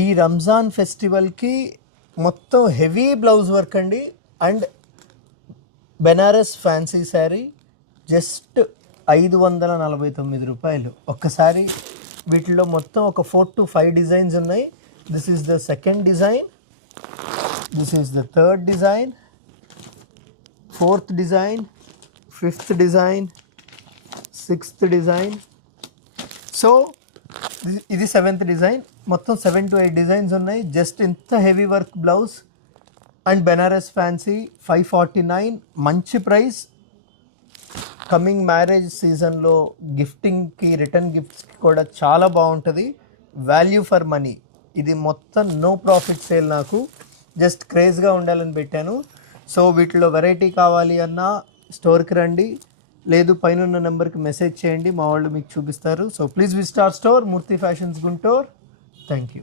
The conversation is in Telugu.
ఈ రంజాన్ ఫెస్టివల్కి మొత్తం హెవీ బ్లౌజ్ వర్క్ అండి. And Banaras fancy sari just 549 రూపాయలు. ఒక్కసారి వీటిలో మొత్తం ఒక 4 to 5 డిజైన్స్ ఉన్నాయి. This is the second design, this is the third design, fourth design, fifth design, sixth design. So ఇది సెవెంత్ డిజైన్. మొత్తం 7 to 8 డిజైన్స్ ఉన్నాయి. జస్ట్ ఇంత heavy work blouse and Banaras fancy 549. మంచి ప్రైస్. కమింగ్ మ్యారేజ్ సీజన్లో గిఫ్టింగ్కి, రిటర్న్ గిఫ్ట్స్కి కూడా చాలా బాగుంటుంది. Value for money. ఇది మొత్తం నో ప్రాఫిట్ సేల్. నాకు జస్ట్ క్రేజ్గా ఉండాలని పెట్టాను. సో వీటిలో వెరైటీ కావాలి అన్నా స్టోర్కి రండి, లేదు పైన నెంబర్కి మెసేజ్ చేయండి, మా వాళ్ళు మీకు చూపిస్తారు. So please visit our store, Murthy fashions Guntur. Thank you.